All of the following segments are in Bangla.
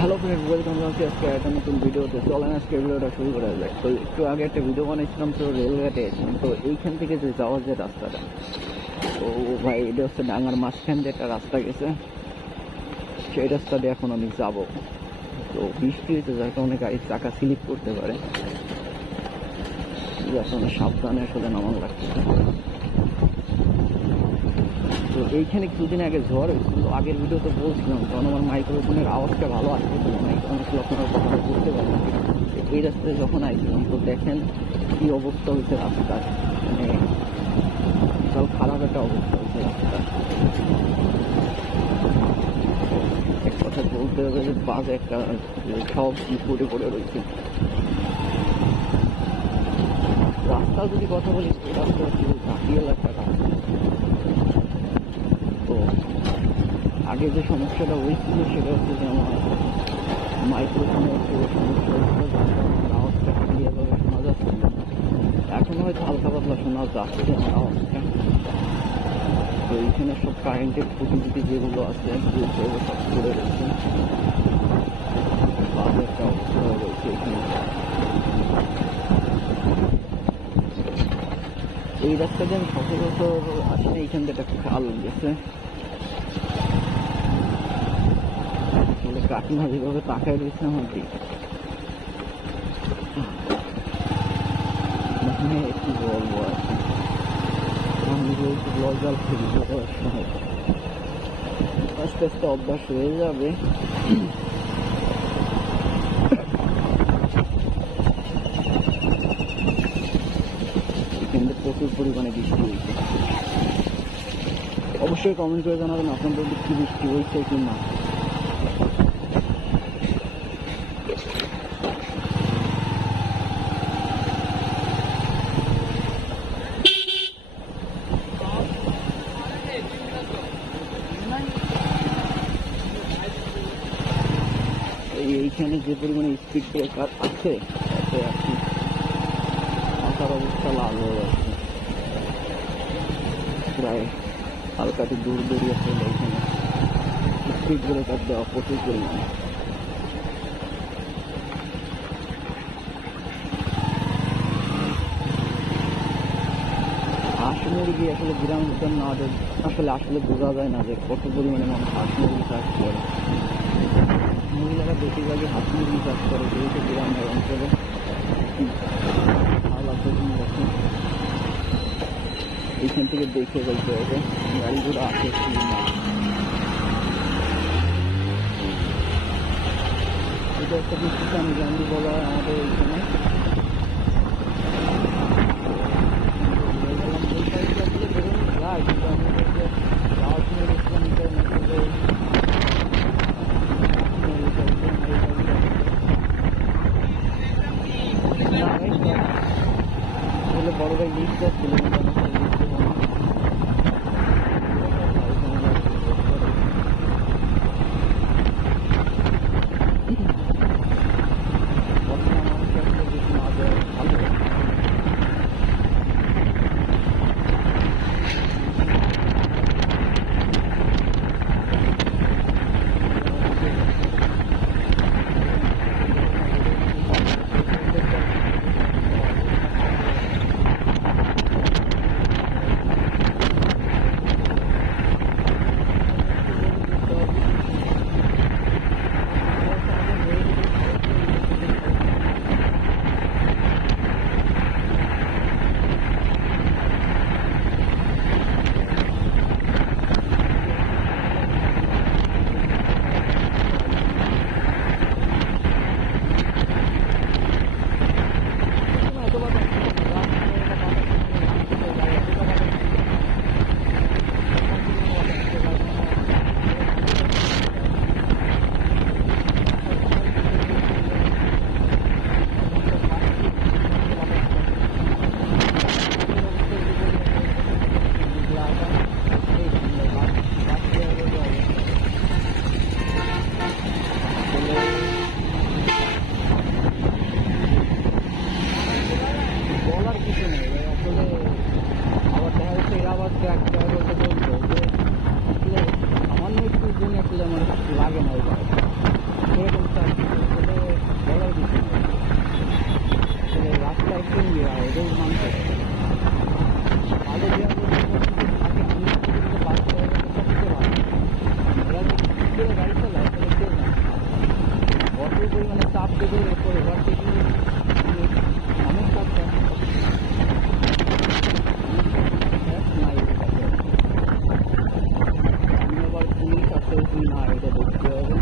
হ্যালো ফ্রেন্ড ওয়েলকাম করছি আজকে একটা নতুন ভিডিওতে চলেন, আজকে ভিডিওটা শুরু করা যায় তো একটু আগে একটা ভিডিও বানিয়েছিলাম, তো রেলগেটে এসেছিলাম। তো এইখান থেকে যে যাওয়ার যে রাস্তাটা তো ভাই, এটা হচ্ছে ডাঙার মাঝখান যে একটা রাস্তা গেছে। সেই রাস্তা দিয়ে এখন আমি যাব। তো বৃষ্টি হয়েছে যার কারণে গাড়ির চাকা স্লিপ করতে পারে। যার সাবধানে আসলে নামান লাগতেছে তো এইখানে কিছুদিন আগে ঝড় হয়েছিল আগের ভিডিওতে বলছিলাম তখন আমার মাইক্রোফোনের আওয়াজটা ভালো আসতেছিল না এই কারণে আপনারা কথাটা বুঝতে পারবেন এই রাস্তায় যখন আসছিলাম তো দেখেন কি অবস্থা হয়েছে রাস্তার। মানে বিশাল খারাপ একটা অবস্থা হয়েছে রাস্তার। এক কথা বলতে হবে যে বাজে একটা যে সব পড়ে পড়ে রয়েছে। রাস্তা যদি কথা বলি এই রাস্তা ঘাটি এলাকার রাস্তা তো আগে যে সমস্যাটা হয়েছিল সেটা হচ্ছে যে আমার মাইক্রোফোনের একটু সমস্যা হয়েছিল আওয়াজটা ক্লিয়ারভাবে শোনা যাচ্ছে এখন হয়তো হালকা পাতলা শোনা যাচ্ছে আমার আওয়াজটা। তো এইখানে সব কারেন্টের খুঁটিপুটি যেগুলো আছে সেগুলো সব করে রয়েছে বাজে একটা অবস্থা রয়েছে এখানে। এই রাস্তা আমি সচরাচর আসি না, এইখান থেকে একটা খাল গেছে আসলে কাকিমা যেভাবে তাকায় রয়েছে আমার দিকে মানে কি বলব আর কি? আমি বলছি লজ্জাল থেকে যাওয়ার সময় আস্তে আস্তে অভ্যাস হয়ে যাবে। প্রচুর পরিমাণে বৃষ্টি হয়েছে। অবশ্যই কমেন্ট করে জানাবেন আপনাদের কি বৃষ্টি হয়েছে কি না এই এইখানে যে পরিমাণে স্পিড ব্রেকার আছে তাতে অবস্থা লাল হয়ে যাচ্ছে প্রায় হালকাটি দূর দূরিয়ে চলে এখানে প্রচুর পরিমাণে হাঁস মুরগি আসলে গ্রাম ভিতর না হলে আসলে আসলে বোঝা যায় না যে কত পরিমাণে মানুষ হাঁস মুরগি করে মহিলারা বেশিরভাগই হাঁস মুরগি চাষ করে যেহেতু গ্রামের অঞ্চলে ভালো দেখুন দেখুন এইখান থেকে দেখে যাইতে হবে গাড়িগুলো আছে কি না এটা একটা বিশেষ আমি জানি বলা হয় আমাদের এইখানে বললাম এই সাইডে Thank you. না এটা দেখতে হবে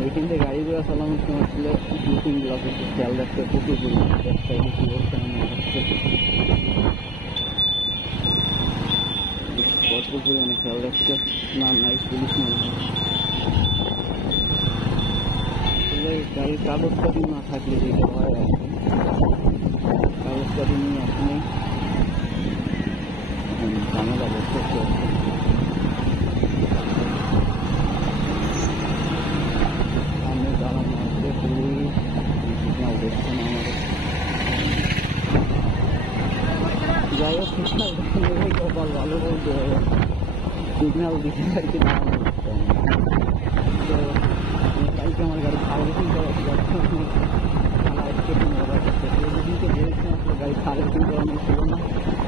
এইখান থেকে গাড়িগুলো চালানোর সময় ছিল খেয়াল রাখতে প্রচুর পরিমাণ খেয়াল রাখতে না নাই পুলিশ মনে হয় গাড়ির কাগজপাতি না থাকলে যেটা হয় আর কি। কাগজপাতি নিয়ে এখনই ঝামেলা বোধ যাই হোক ভালো বলতে হবে সিগনাল দিতে পারি না। हमारे स्टेशन होगा स्टेशन के भेजते हैं तो गाड़ी खाली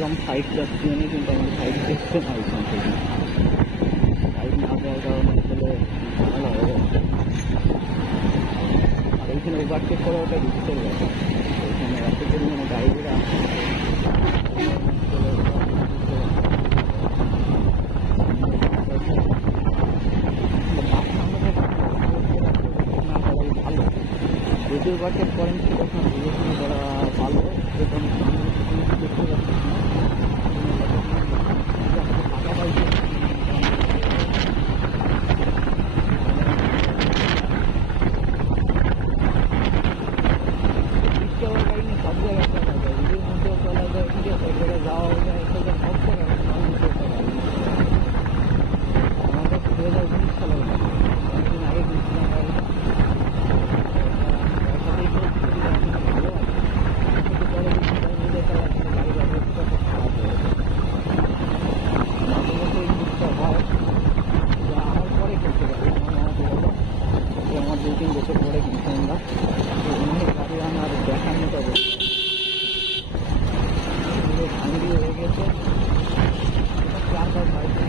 ভাবলাম সাইড যাচ্ছি না, কিন্তু আমার সাইড দেখছে না ওইখান থেকে সাইড না দেওয়ার কারণে আসলে ভালো হবে আর ওইখানে ওভারটেক করা ওটা রিক্সের ব্যাপার। ওইখানে এত পরিমাণে গাড়িগুলো যদিও বাটের করেন সেটা করা ভালো সেরকম Oh my God.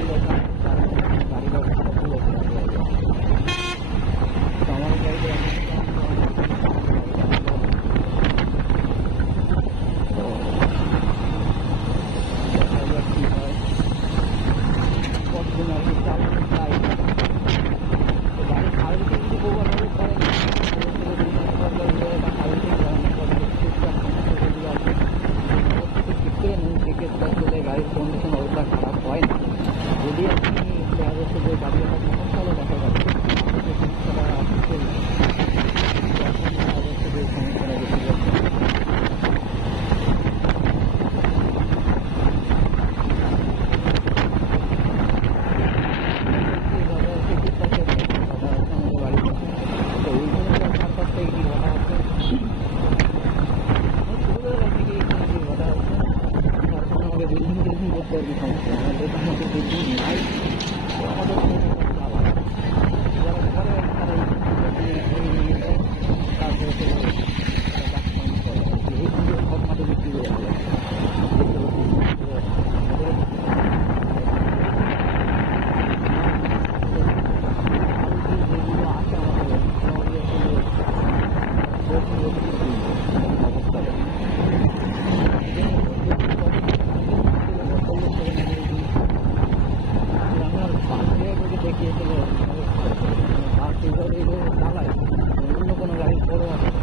দেখিয়েছিল অন্য কোনো গাড়ি পড়ে আছে